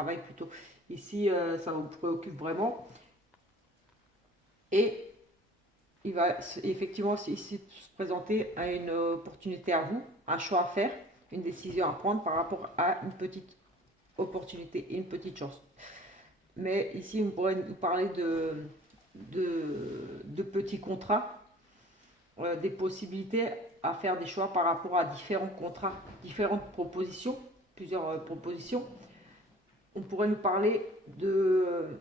travail plutôt. Ici, ça vous préoccupe vraiment. Et il va effectivement ici se présenter à une opportunité à vous, un choix à faire, une décision à prendre par rapport à une petite opportunité, une petite chance. Mais ici, on pourrait nous parler de petits contrats, des possibilités à faire des choix par rapport à différents contrats, différentes propositions, plusieurs propositions. On pourrait nous parler de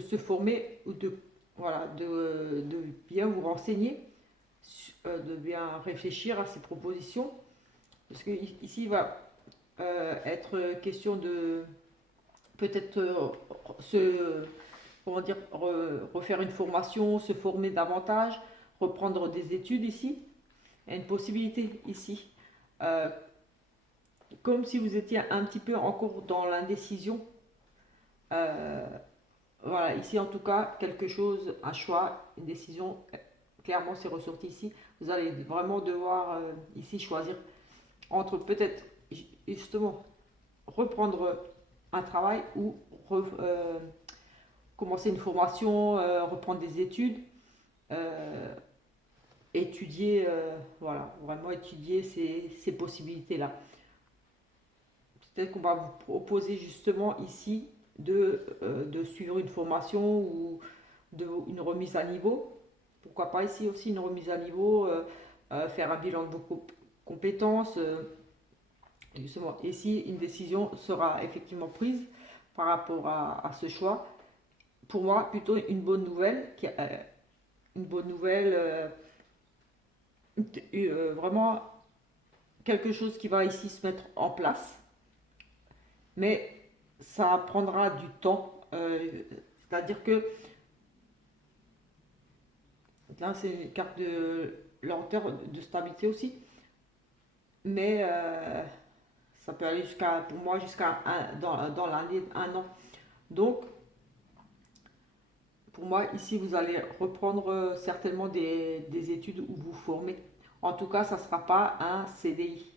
se former ou voilà, de bien vous renseigner, de bien réfléchir à ces propositions. Parce que ici, il va être question de peut-être comment dire, refaire une formation, se former davantage, reprendre des études ici. Il y a une possibilité ici. Euh, Comme si vous étiez un petit peu encore dans l'indécision. Euh, voilà, ici en tout cas, quelque chose, un choix, une décision, clairement c'est ressorti ici. Vous allez vraiment devoir ici choisir entre peut-être justement reprendre un travail ou commencer une formation, reprendre des études, euh, étudier, voilà, vraiment étudier ces possibilités-là. Peut-être qu'on va vous proposer justement ici de suivre une formation ou une remise à niveau. Pourquoi pas ici aussi une remise à niveau, faire un bilan de vos compétences. Justement, ici, une décision sera effectivement prise par rapport à ce choix. Pour moi, plutôt une bonne nouvelle, une bonne nouvelle, vraiment quelque chose qui va ici se mettre en place, mais ça prendra du temps. C'est-à-dire que là, c'est une carte de lenteur, de stabilité aussi, mais ça peut aller jusqu'à, pour moi, jusqu'à dans l'année, un an. Donc, pour moi, ici, vous allez reprendre certainement des études où vous formez. En tout cas, ça ne sera pas un CDI.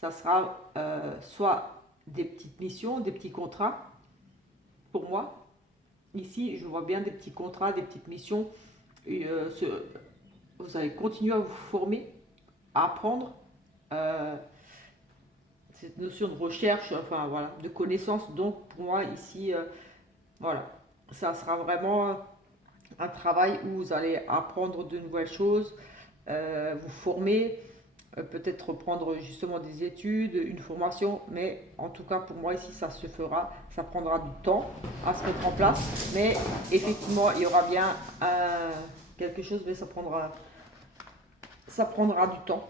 Ça sera soit des petites missions, des petits contrats. Pour moi, ici, je vois bien des petits contrats, des petites missions. Et, vous allez continuer à vous former, à apprendre euh, cette notion de recherche, enfin voilà, de connaissance. Donc, pour moi, ici, voilà, ça sera vraiment un travail où vous allez apprendre de nouvelles choses, vous former, peut-être reprendre justement des études, une formation, mais en tout cas pour moi ici ça se fera, ça prendra du temps à se mettre en place, mais effectivement il y aura bien quelque chose, mais ça prendra du temps.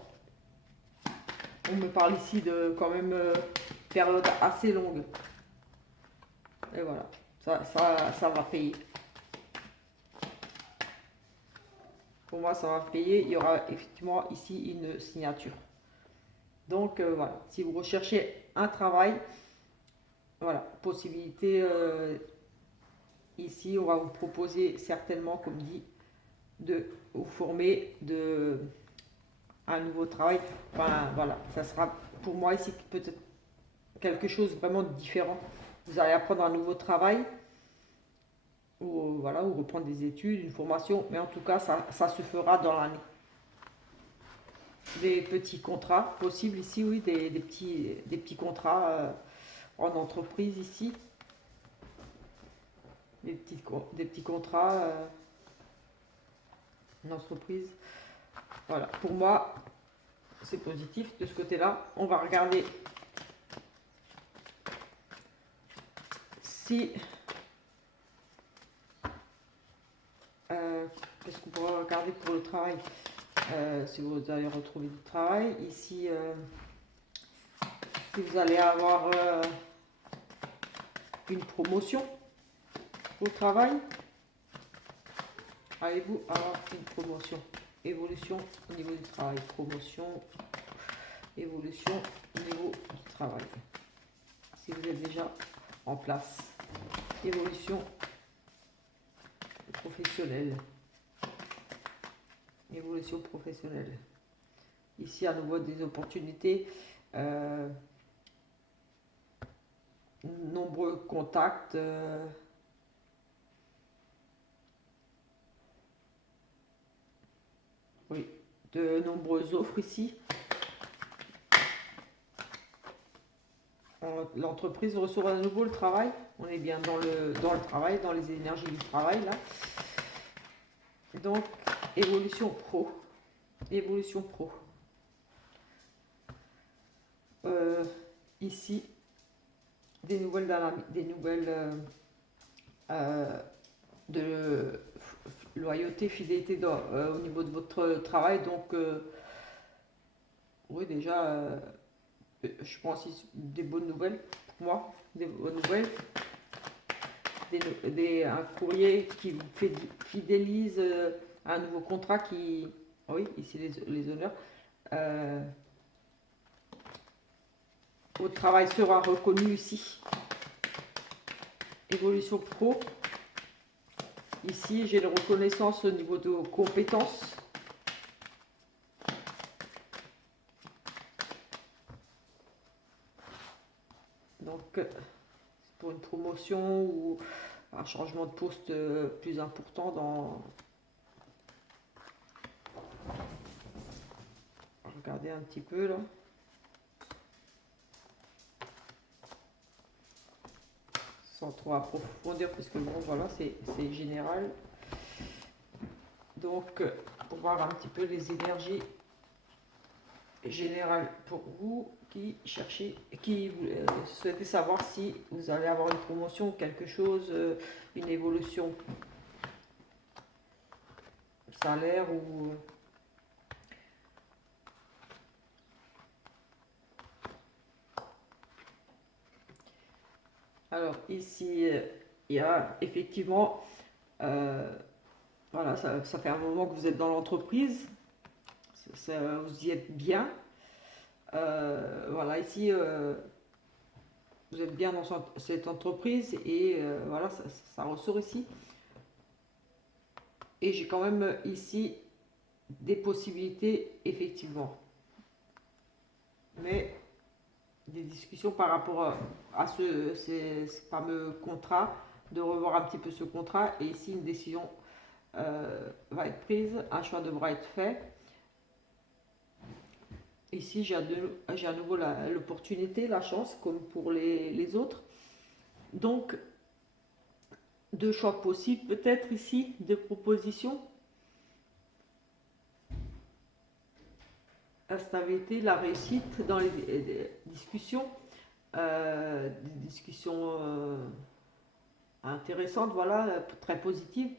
On me parle ici de quand même période assez longue, et voilà, ça va payer. Pour moi ça va payer, il y aura effectivement ici une signature. Donc voilà, si vous recherchez un travail, voilà, possibilité ici, on va vous proposer certainement, comme dit, de vous former de un nouveau travail. Enfin voilà, ça sera pour moi ici peut-être quelque chose vraiment de différent. Vous allez apprendre un nouveau travail ou voilà, ou reprendre des études, une formation, mais en tout cas ça se fera dans l'année. Des petits contrats possibles ici, oui, des petits contrats en entreprise ici, des petits contrats en entreprise. Voilà, pour moi, c'est positif de ce côté-là. On va regarder si... qu'est-ce qu'on pourrait regarder pour le travail, si vous allez retrouver du travail. Ici, si vous allez avoir une promotion au travail, allez-vous avoir une promotion, évolution au niveau du travail, promotion, évolution au niveau du travail. Si vous êtes déjà en place, évolution professionnelle, évolution professionnelle. Ici, à nouveau, des opportunités nombreux contacts, oui, de nombreuses offres ici. L'entreprise ressort à nouveau le travail. On est bien dans le travail, dans les énergies du travail là. Donc, évolution pro. Évolution pro. Ici, des nouvelles, de loyauté, fidélité au niveau de votre travail. Donc, oui, déjà, je pense des bonnes nouvelles pour moi, des bonnes nouvelles. Un courrier qui vous fidélise, un nouveau contrat qui, oui, ici les honneurs. Votre travail sera reconnu ici. Évolution pro. Ici, j'ai la reconnaissance au niveau de vos compétences. Donc, pour une promotion ou un changement de poste plus important dans... Regardez un petit peu là. Sans trop approfondir parce que bon voilà c'est général. Donc pour voir un petit peu les énergies générales pour vous qui cherchez, qui souhaitez savoir si vous allez avoir une promotion ou quelque chose, une évolution salaire ou... Alors ici, il y a effectivement, voilà, ça fait un moment que vous êtes dans l'entreprise, vous y êtes bien. Voilà, ici, vous êtes bien dans cette entreprise et voilà, ça ressort ici. Et j'ai quand même ici des possibilités, effectivement. Mais des discussions par rapport à ces fameux contrats, de revoir un petit peu ce contrat. Et ici, une décision va être prise, un choix devra être fait. Ici, j'ai à nouveau l'opportunité, la chance, comme pour les autres. Donc, deux choix possibles, peut-être ici, deux propositions. La stabilité, la réussite dans les discussions. Des discussions intéressantes, voilà, très positives.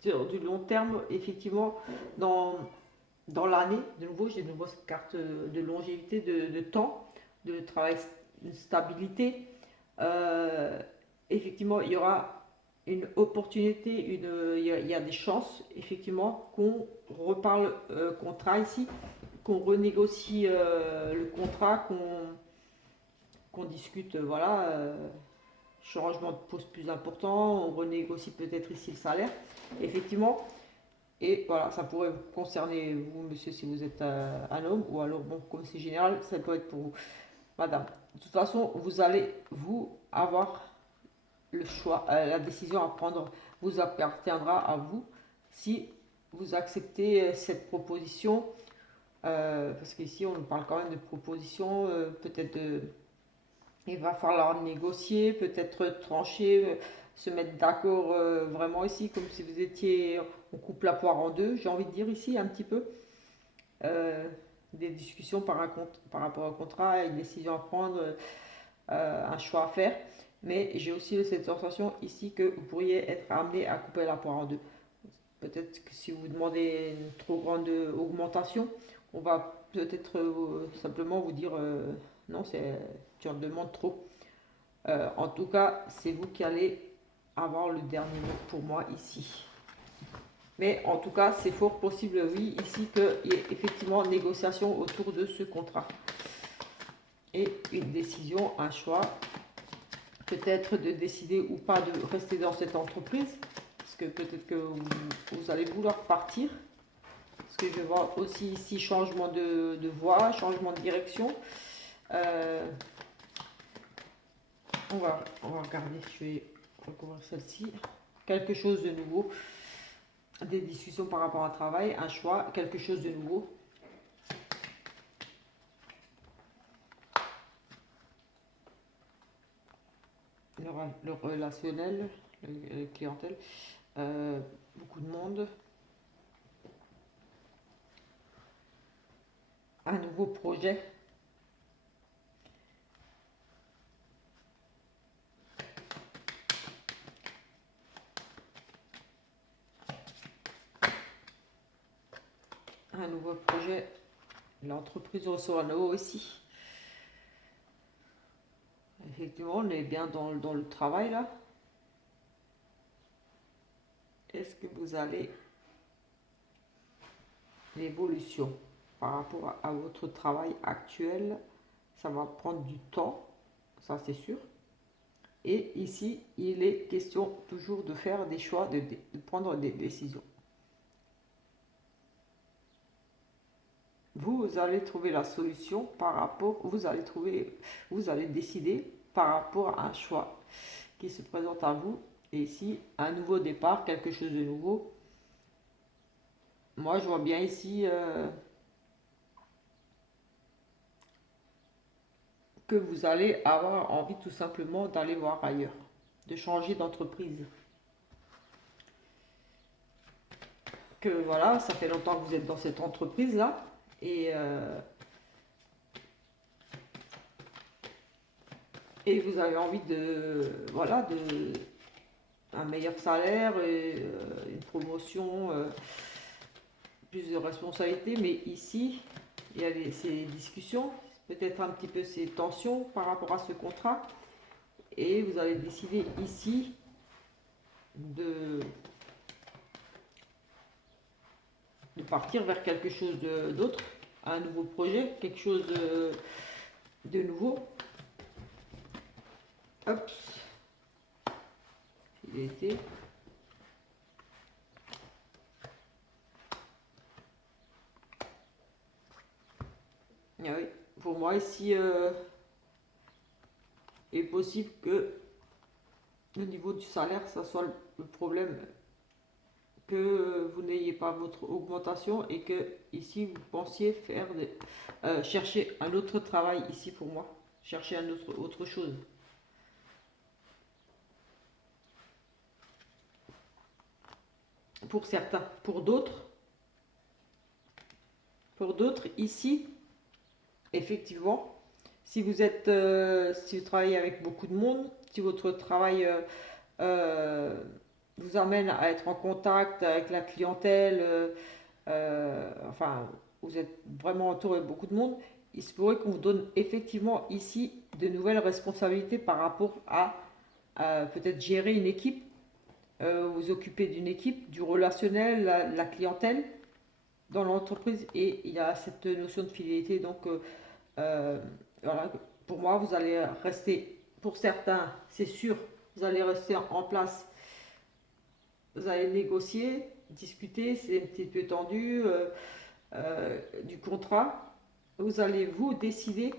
Sur du long terme, effectivement, dans l'année, de nouveau, j'ai de nouveau cette carte de longévité, de temps, de travail, de stabilité. Effectivement, il y aura une opportunité, il y a des chances, effectivement, qu'on reparle contrat ici, qu'on renégocie le contrat, qu'on discute, voilà, changement de poste plus important, on renégocie peut-être ici le salaire, effectivement. Et voilà, ça pourrait vous concerner, vous, monsieur, si vous êtes un homme, ou alors, bon, comme c'est général, ça peut être pour vous, madame. De toute façon, vous allez, vous, avoir le choix, la décision à prendre vous appartiendra à vous si vous acceptez cette proposition, parce qu'ici, on parle quand même de proposition, peut-être il va falloir négocier, peut-être trancher, se mettre d'accord vraiment ici, comme si vous étiez, on coupe la poire en deux, j'ai envie de dire ici un petit peu. Des discussions par rapport au contrat, une décision à prendre, un choix à faire. Mais j'ai aussi cette sensation ici que vous pourriez être amené à couper la poire en deux. Peut-être que si vous demandez une trop grande augmentation, on va peut-être simplement vous dire non, tu en demandes trop. En tout cas, c'est vous qui allez avoir le dernier mot pour moi ici. Mais en tout cas, c'est fort possible, oui, ici, qu'il y ait effectivement négociation autour de ce contrat. Et une décision, un choix, peut-être de décider ou pas de rester dans cette entreprise, parce que peut-être que vous allez vouloir partir. Parce que je vois aussi ici changement de voie, changement de direction. on va regarder, je vais recouvrir celle-ci. Quelque chose de nouveau, des discussions par rapport au travail, un choix, quelque chose de nouveau. Le relationnel, le clientèle, beaucoup de monde, un nouveau projet, l'entreprise reçoit un nouveau aussi. Effectivement, on est bien dans le travail là. Est-ce que vous allez l'évolution par rapport à votre travail actuel? Ça va prendre du temps, ça c'est sûr. Et ici, il est question toujours de faire des choix, de prendre des décisions. Vous allez trouver la solution par rapport, vous allez décider par rapport à un choix qui se présente à vous. Et ici, un nouveau départ, quelque chose de nouveau. Moi, je vois bien ici que vous allez avoir envie tout simplement d'aller voir ailleurs, de changer d'entreprise. Que voilà, ça fait longtemps que vous êtes dans cette entreprise-là et vous avez envie de un meilleur salaire, et, une promotion, plus de responsabilités. Mais ici, il y a ces discussions, peut-être un petit peu ces tensions par rapport à ce contrat. Et vous allez décider ici de partir vers quelque chose d'autre, un nouveau projet, quelque chose de nouveau. Hop, il était. Ah oui, pour moi ici, il est possible que au niveau du salaire, ça soit le problème, que vous n'ayez pas votre augmentation et que ici vous pensiez chercher un autre travail ici pour moi, chercher autre chose. Pour certains, pour d'autres ici, effectivement, si si vous travaillez avec beaucoup de monde, si votre travail vous amène à être en contact avec la clientèle, enfin, vous êtes vraiment entouré de beaucoup de monde, il se pourrait qu'on vous donne effectivement ici de nouvelles responsabilités par rapport à peut-être gérer une équipe, vous occuper d'une équipe, du relationnel, la clientèle dans l'entreprise, et il y a cette notion de fidélité. Donc euh, voilà, pour moi, vous allez rester, pour certains, c'est sûr, vous allez rester en place, vous allez négocier, discuter, c'est un petit peu tendu, du contrat. Vous allez vous décider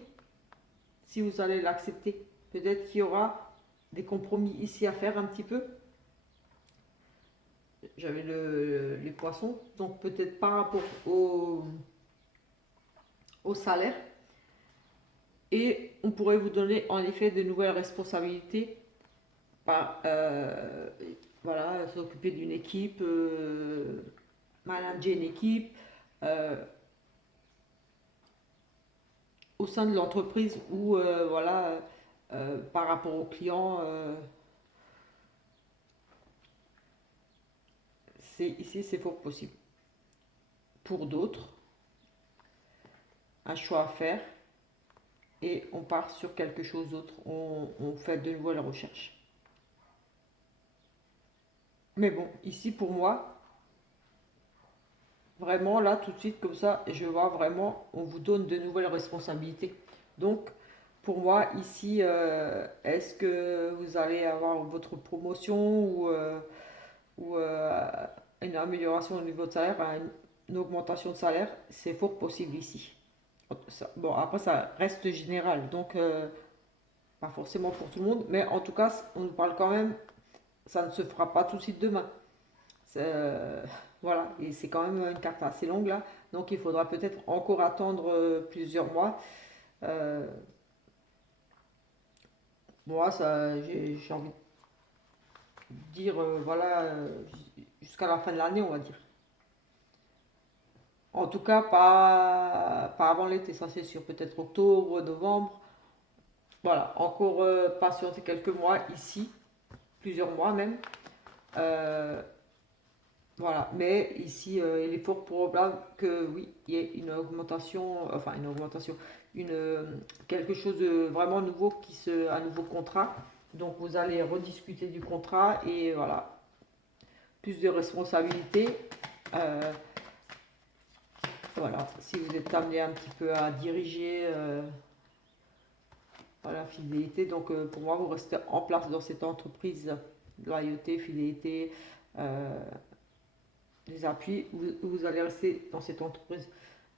si vous allez l'accepter. Peut-être qu'il y aura des compromis ici à faire un petit peu. J'avais les poissons, donc peut-être par rapport au salaire. Et on pourrait vous donner en effet de nouvelles responsabilités, par, voilà, s'occuper d'une équipe, manager une équipe au sein de l'entreprise, ou voilà, par rapport aux clients. Ici, c'est fort possible. Pour d'autres, un choix à faire et on part sur quelque chose d'autre. On fait de nouvelles recherches. Mais bon, ici pour moi, vraiment là tout de suite comme ça, je vois vraiment, on vous donne de nouvelles responsabilités. Donc pour moi ici, est-ce que vous allez avoir votre promotion ou une amélioration au niveau de salaire, une augmentation de salaire? C'est fort possible ici. Bon, après ça reste général, donc Pas forcément pour tout le monde, mais en tout cas, on nous parle quand même, ça ne se fera pas tout de suite demain. Voilà, et c'est quand même une carte assez longue là, donc il faudra peut-être encore attendre plusieurs mois. Euh, Moi, ça, j'ai envie de dire, voilà, jusqu'à la fin de l'année, on va dire. En tout cas, pas avant l'été, ça c'est sûr. Peut-être octobre, novembre. Voilà, encore patienter quelques mois ici, plusieurs mois même. Euh, voilà, mais ici, il est fort probable que oui, il y ait une augmentation, enfin une augmentation, quelque chose de vraiment nouveau un nouveau contrat. Donc vous allez rediscuter du contrat et voilà, plus de responsabilités. Euh, voilà, si vous êtes amené un petit peu à diriger voilà, fidélité, donc pour moi, vous restez en place dans cette entreprise, loyauté, fidélité, euh, les appuis, vous allez rester dans cette entreprise.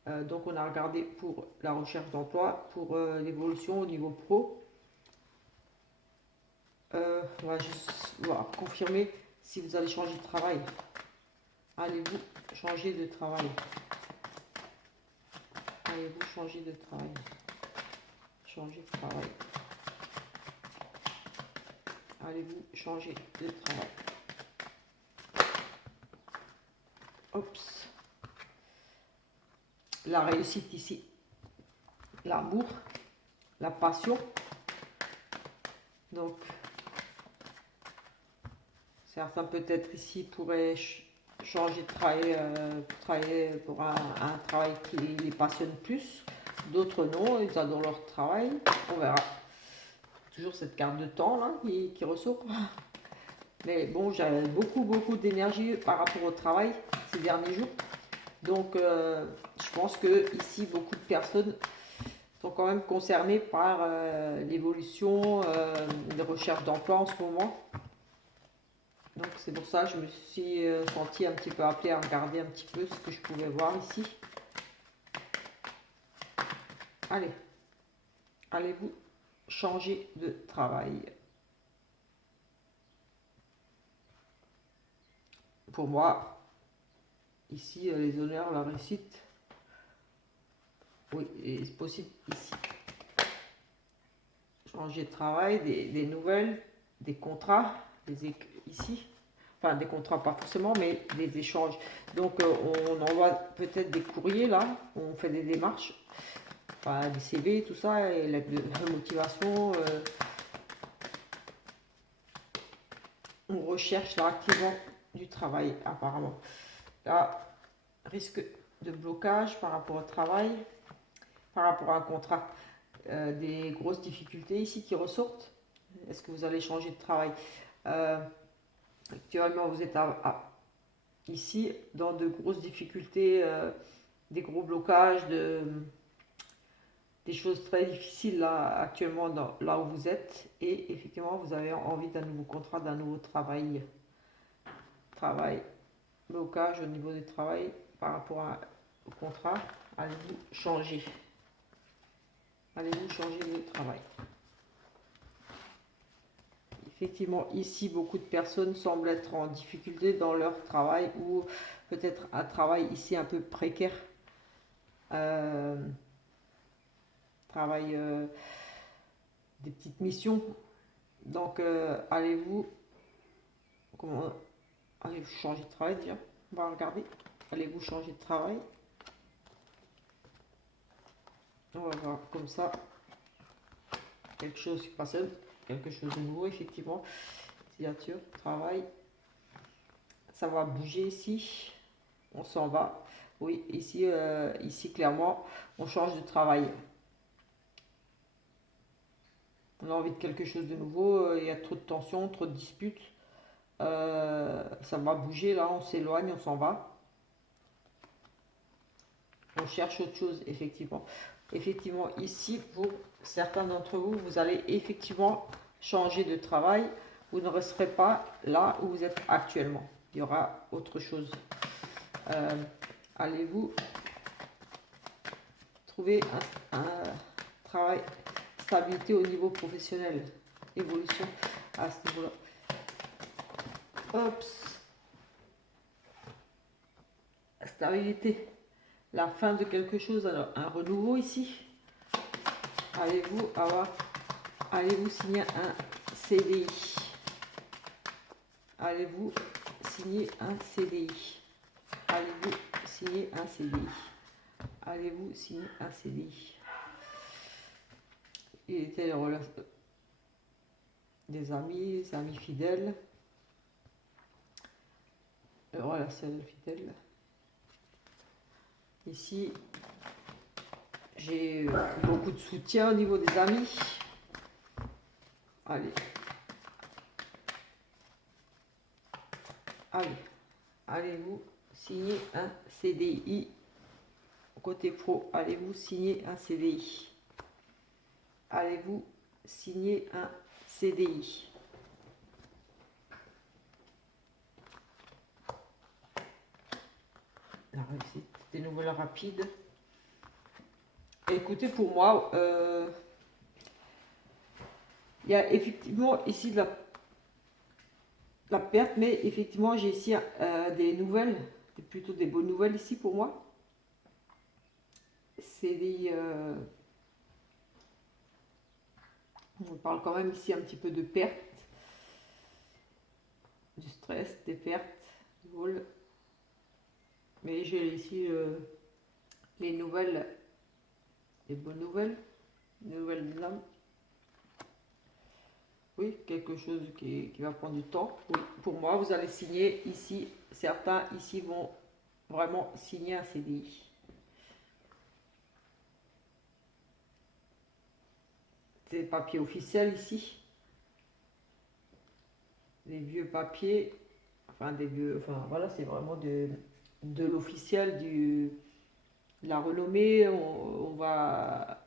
Donc on a regardé pour la recherche d'emploi, pour l'évolution au niveau pro. On va juste voilà, confirmer si vous allez changer de travail. Allez-vous changer de travail? Allez-vous changer de travail? Changer de travail. Allez-vous changer de travail? Oups. La réussite ici. L'amour, la passion. Donc, certains peut-être ici pourraient changer de travail, travailler pour un travail qui les passionne plus. D'autres non, ils adorent leur travail. On verra. Toujours cette carte de temps là qui ressort. Mais bon, j'avais beaucoup d'énergie par rapport au travail ces derniers jours. Donc, je pense que ici, beaucoup de personnes sont quand même concernées par l'évolution des recherches d'emploi en ce moment. Donc, c'est pour ça que je me suis sentie un petit peu appelée à regarder un petit peu ce que je pouvais voir ici. Allez, allez-vous changer de travail? Pour moi, ici, les honneurs, la réussite, oui, c'est possible ici. Changer de travail, des nouvelles, des contrats, ici. Enfin, des contrats pas forcément, mais des échanges. Donc, on envoie peut-être des courriers là, on fait des démarches, enfin, des CV, tout ça, et l'aide de motivation. On recherche là activement du travail, apparemment. Là, risque de blocage par rapport au travail, par rapport à un contrat. Des grosses difficultés ici qui ressortent. Est-ce que vous allez changer de travail? Actuellement, vous êtes ici dans de grosses difficultés, des gros blocages, des choses très difficiles là, actuellement là où vous êtes. Et effectivement, vous avez envie d'un nouveau contrat, d'un nouveau travail. Travail, blocage au niveau du travail par rapport au contrat. Allez-vous changer? Allez-vous changer de travail? Effectivement, ici, beaucoup de personnes semblent être en difficulté dans leur travail ou peut-être un travail ici un peu précaire. Euh, travail, des petites missions. Donc, comment, allez-vous changer de travail déjà? On va regarder. Allez-vous changer de travail? On va voir comme ça. Quelque chose qui passionne, quelque chose de nouveau, effectivement. Signature, travail. Ça va bouger ici. On s'en va. Oui, ici clairement, on change de travail. On a envie de quelque chose de nouveau. Il y a trop de tensions, trop de disputes. Ça va bouger là, on s'éloigne, on s'en va. On cherche autre chose, effectivement. Effectivement, ici, pour certains d'entre vous, vous allez effectivement changer de travail. Vous ne resterez pas là où vous êtes actuellement. Il y aura autre chose. Allez-vous trouver un travail stabilité au niveau professionnel, évolution à ce niveau-là. Hop, stabilité, la fin de quelque chose, alors un renouveau ici. Allez-vous signer un CDI? Allez-vous signer un CDI? Allez-vous signer un CDI? Allez-vous signer un CDI? Il était les relations des amis fidèles. Relation fidèle. Ici, j'ai beaucoup de soutien au niveau des amis. Allez-vous signer un CDI? Côté pro, allez-vous signer un CDI? Allez-vous signer un CDI? La réussite, des nouvelles rapides. Écoutez, pour moi, il y a effectivement ici de la perte, mais effectivement, j'ai ici des nouvelles, plutôt des bonnes nouvelles ici pour moi. CDI, on parle quand même ici un petit peu de perte, du stress, des pertes, du vol. Mais j'ai ici les nouvelles, les bonnes nouvelles, les nouvelles de l'âme. Oui, quelque chose qui va prendre du temps. Oui, pour moi, vous allez signer ici. Certains ici vont vraiment signer un CDI. C'est papier officiel ici. Des vieux papiers. Enfin, voilà, c'est vraiment de l'officiel, de la renommée. On va.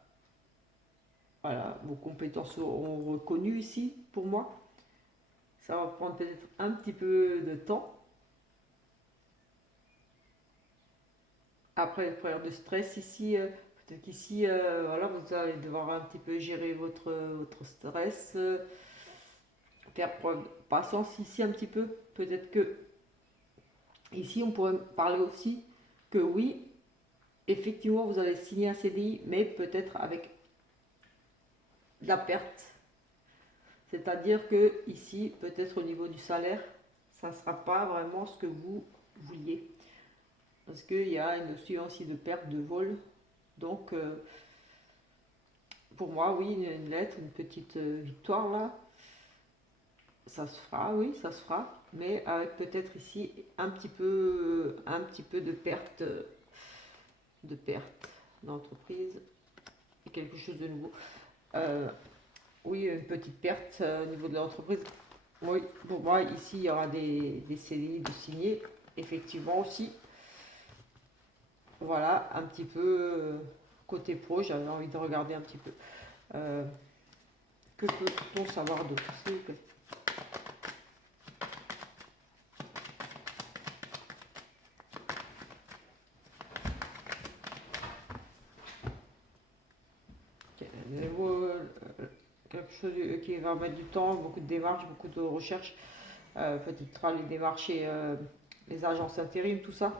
Voilà, vos compétences seront reconnues ici pour moi. Ça va prendre peut-être un petit peu de temps. Après, période de stress ici, peut-être qu'ici, voilà, vous allez devoir un petit peu gérer votre stress, faire preuve de patience ici un petit peu. Peut-être que ici, on pourrait parler aussi que oui, effectivement, vous allez signer un CDI, mais peut-être avec de la perte. C'est-à-dire que ici, peut-être au niveau du salaire, ça ne sera pas vraiment ce que vous vouliez. Parce qu'il y a une notion aussi de perte de vol. Donc, pour moi, oui, une lettre, une petite victoire là, ça se fera, oui, ça se fera. Mais avec peut-être ici un petit peu de perte d'entreprise, quelque chose de nouveau. Oui, une petite perte au niveau de l'entreprise. Oui, pour moi, ici, il y aura des CDI de signer, effectivement aussi. Voilà, un petit peu côté pro, j'avais envie de regarder un petit peu. Que peut-on savoir d'autre? S'il vous plaît. Quelque chose qui va mettre du temps, beaucoup de démarches, beaucoup de recherches. Peut-être les démarcher les agences intérim, tout ça.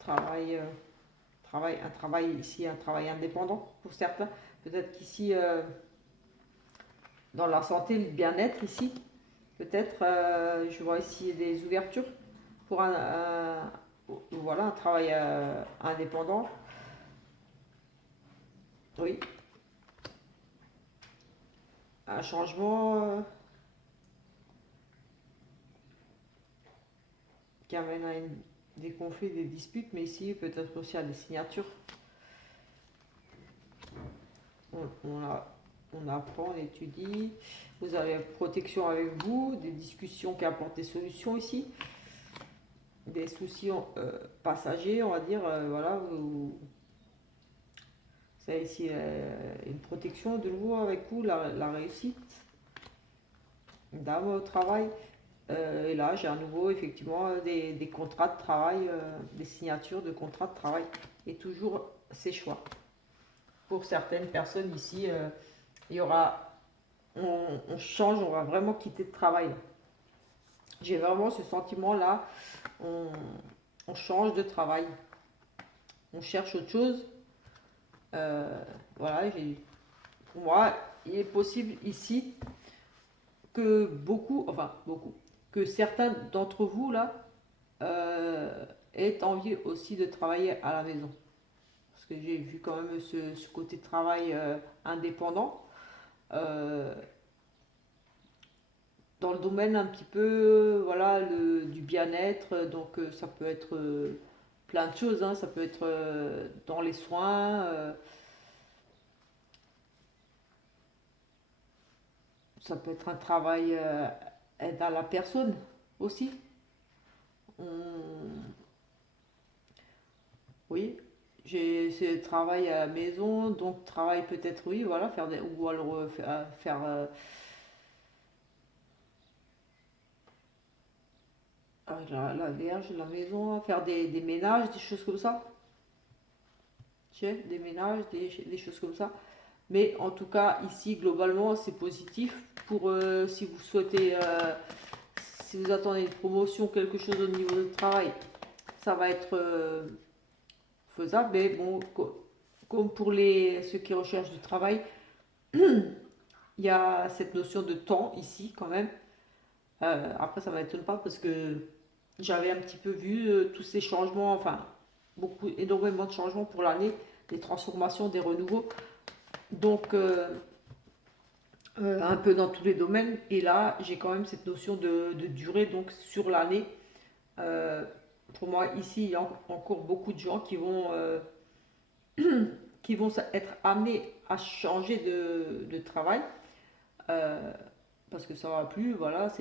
Travail, un travail ici, un travail indépendant pour certains. Peut-être qu'ici, dans la santé, le bien-être ici, peut-être, je vois ici des ouvertures pour voilà, un travail indépendant. Oui, un changement qui amène à des conflits, des disputes, mais ici peut-être aussi à des signatures. On apprend, on étudie. Vous avez protection avec vous, des discussions qui apportent des solutions ici. Des soucis passagers, on va dire, voilà, c'est ici une protection de nouveau avec vous, la réussite, dame au travail. Et là, j'ai à nouveau effectivement des contrats de travail, des signatures de contrats de travail. Et toujours ses choix. Pour certaines personnes ici, il y aura, on change, on va vraiment quitter le travail. J'ai vraiment ce sentiment-là, on, on change de travail, on cherche autre chose. Voilà, pour moi, il est possible ici que beaucoup, que certains d'entre vous là aient envie aussi de travailler à la maison. Parce que j'ai vu quand même ce côté de travail indépendant. Euh, dans le domaine un petit peu voilà, du bien-être, donc ça peut être plein de choses, hein. Ça peut être dans les soins, ça peut être un travail aide à la personne aussi. On- oui, j'ai ce travail à la maison, donc travail peut-être oui, voilà, faire des, ou alors faire la verge, la maison, faire des ménages, des choses comme ça. Tu sais, des ménages, des choses comme ça. Mais en tout cas, ici, globalement, c'est positif pour si vous souhaitez, si vous attendez une promotion, quelque chose au niveau du travail, ça va être faisable. Mais bon, comme pour ceux qui recherchent du travail, il y a cette notion de temps ici quand même. Après, ça ne m'étonne pas parce que j'avais un petit peu vu tous ces changements, enfin, énormément de changements pour l'année, des transformations, des renouveaux. Donc, un peu dans tous les domaines. Et là, j'ai quand même cette notion de durée, donc sur l'année. Euh, pour moi, ici, il y a encore beaucoup de gens qui vont être amenés à changer de travail euh, parce que ça va plus, voilà.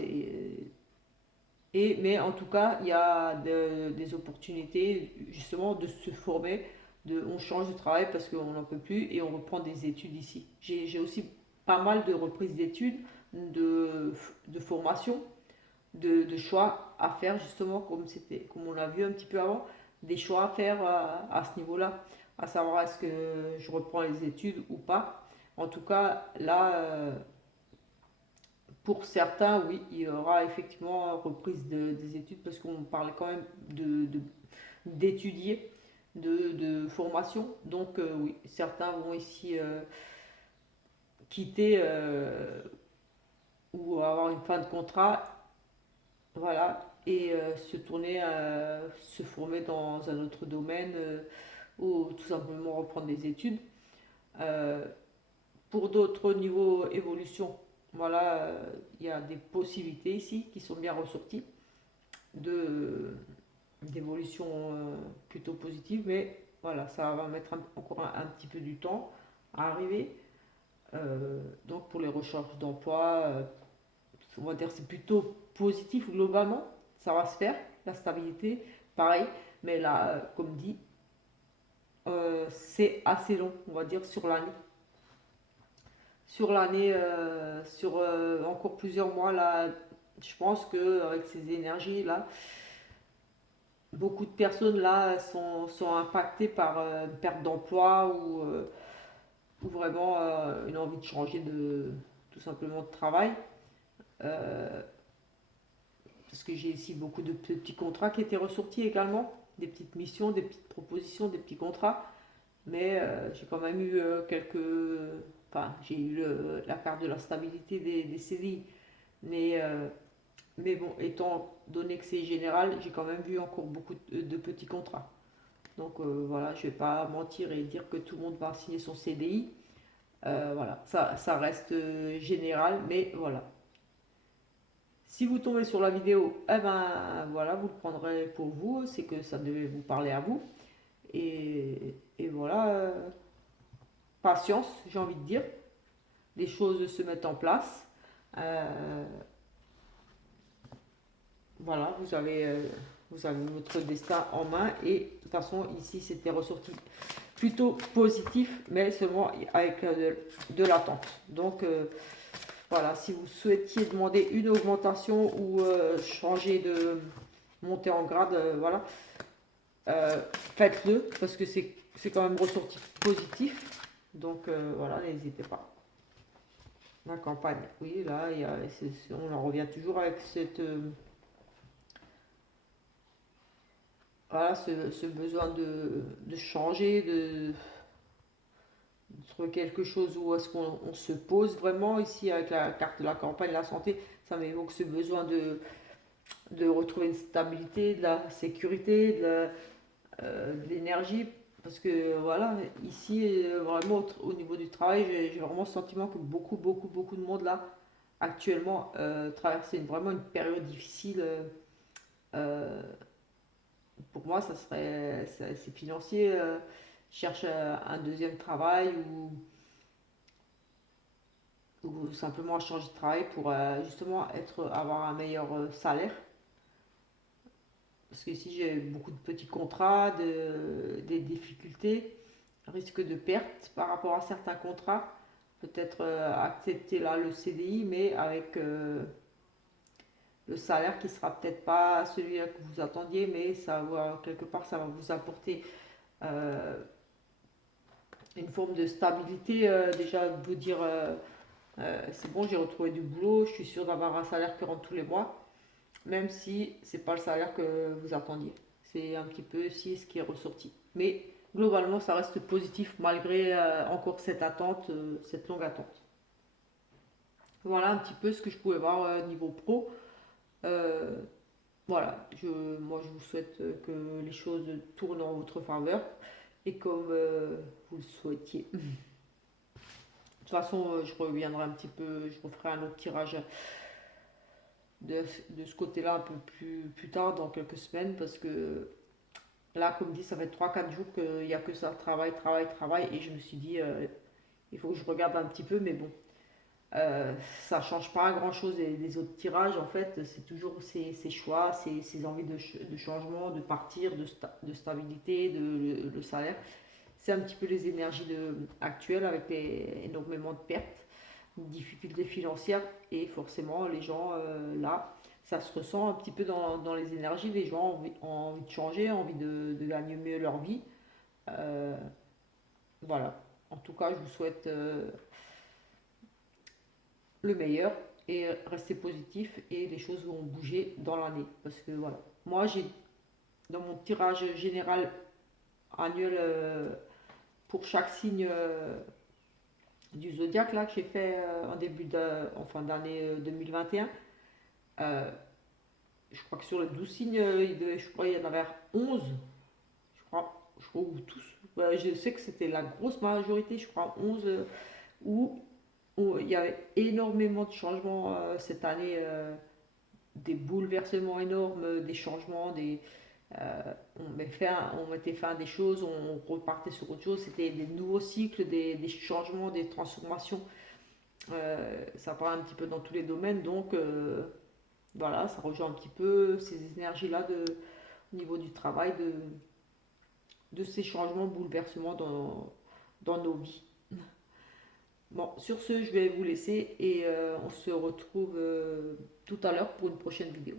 Mais en tout cas, il y a des opportunités justement de se former. On change de travail parce qu'on n'en peut plus et on reprend des études ici. J'ai aussi pas mal de reprises d'études, de formation, de choix à faire justement comme on l'a vu un petit peu avant, des choix à faire à ce niveau-là, à savoir est-ce que je reprends les études ou pas. En tout cas, là, pour certains, oui, il y aura effectivement reprise des études parce qu'on parle quand même d'étudier, de formation. Donc oui, certains vont ici quitter ou avoir une fin de contrat, voilà, et se tourner, se former dans un autre domaine ou tout simplement reprendre des études. Euh, pour d'autres niveaux évolution, voilà, il y a des possibilités ici qui sont bien ressorties d'évolution plutôt positive, mais voilà, ça va mettre encore un petit peu du temps à arriver. Donc pour les recherches d'emploi, on va dire c'est plutôt positif globalement, ça va se faire, la stabilité, pareil, mais là, comme dit, c'est assez long, on va dire, sur l'année. Sur l'année, sur encore plusieurs mois, là, je pense qu'avec ces énergies-là, beaucoup de personnes là sont impactées par une perte d'emploi ou vraiment une envie de changer tout simplement de travail. Euh, parce que j'ai ici beaucoup de petits contrats qui étaient ressortis également, des petites missions, des petites propositions, des petits contrats. Mais j'ai quand même eu quelques. Enfin, j'ai eu la carte de la stabilité des CDI. Mais, euh, mais bon, étant donné que c'est général, j'ai quand même vu encore beaucoup de petits contrats. Donc voilà, je ne vais pas mentir et dire que tout le monde va signer son CDI. Voilà, ça reste général, mais voilà. Si vous tombez sur la vidéo, eh ben voilà, vous le prendrez pour vous, c'est que ça devait vous parler à vous. Et voilà, patience, j'ai envie de dire. Les choses se mettent en place. Euh, voilà, vous avez votre destin en main et de toute façon ici c'était ressorti plutôt positif mais seulement avec de l'attente. Donc voilà, si vous souhaitiez demander une augmentation ou changer de monter en grade, voilà, faites-le parce que c'est c'est quand même ressorti positif. Donc voilà, n'hésitez pas. La campagne, oui, là, on en revient toujours avec voilà, ce besoin de changer, de trouver quelque chose où est-ce qu'on se pose vraiment ici avec la carte de la campagne, la santé, ça m'évoque ce besoin de retrouver une stabilité, de la sécurité, de l'énergie. Parce que voilà, ici, vraiment au niveau du travail, j'ai vraiment le sentiment que beaucoup de monde là, actuellement, traverse vraiment une période difficile. Euh, pour moi, ça serait, c'est financier. Cherche un deuxième travail ou simplement changer de travail pour justement avoir un meilleur salaire. Parce que si j'ai beaucoup de petits contrats, des difficultés, risque de perte par rapport à certains contrats, peut-être accepter là le CDI, mais avec le salaire qui sera peut-être pas celui que vous attendiez, mais quelque part ça va vous apporter euh, une forme de stabilité, déjà de vous dire c'est bon, j'ai retrouvé du boulot, je suis sûr d'avoir un salaire qui rentre tous les mois, même si c'est pas le salaire que vous attendiez. C'est un petit peu aussi ce qui est ressorti. Mais globalement, ça reste positif malgré encore cette attente, cette longue attente. Voilà un petit peu ce que je pouvais voir niveau pro. Euh, voilà, moi je vous souhaite que les choses tournent en votre faveur et comme vous le souhaitiez. De toute façon, je reviendrai un petit peu, je referai un autre tirage de ce côté-là un peu plus tard, dans quelques semaines, parce que là, comme dit, ça fait 3 4 jours qu'il n'y a que ça, travail, et je me suis dit, il faut que je regarde un petit peu, mais bon, ça change pas grand-chose des autres tirages, en fait, c'est toujours ces choix, ces envies de changement, de partir, de stabilité, le salaire. C'est un petit peu les énergies actuelles avec énormément de pertes, difficultés financières, et forcément, les gens, là, ça se ressent un petit peu dans les énergies, les gens ont envie de changer, ont envie de gagner mieux leur vie. Euh, voilà. En tout cas, je vous souhaite le meilleur et rester positif et les choses vont bouger dans l'année. Parce que voilà, moi j'ai dans mon tirage général annuel pour chaque signe du zodiaque là que j'ai fait en fin d'année 2021, euh, je crois que sur les 12 signes, je crois qu'il y en avait 11, je crois ou tous. Ouais, je sais que c'était la grosse majorité, je crois 11 où il y avait énormément de changements cette année, des bouleversements énormes, des changements, on mettait fin à des choses, on repartait sur autre chose, c'était des nouveaux cycles, des changements, des transformations. Ça part un petit peu dans tous les domaines, donc voilà, ça rejoint un petit peu ces énergies-là au niveau du travail, de ces changements, bouleversements dans nos vies. Bon, sur ce, je vais vous laisser et on se retrouve tout à l'heure pour une prochaine vidéo.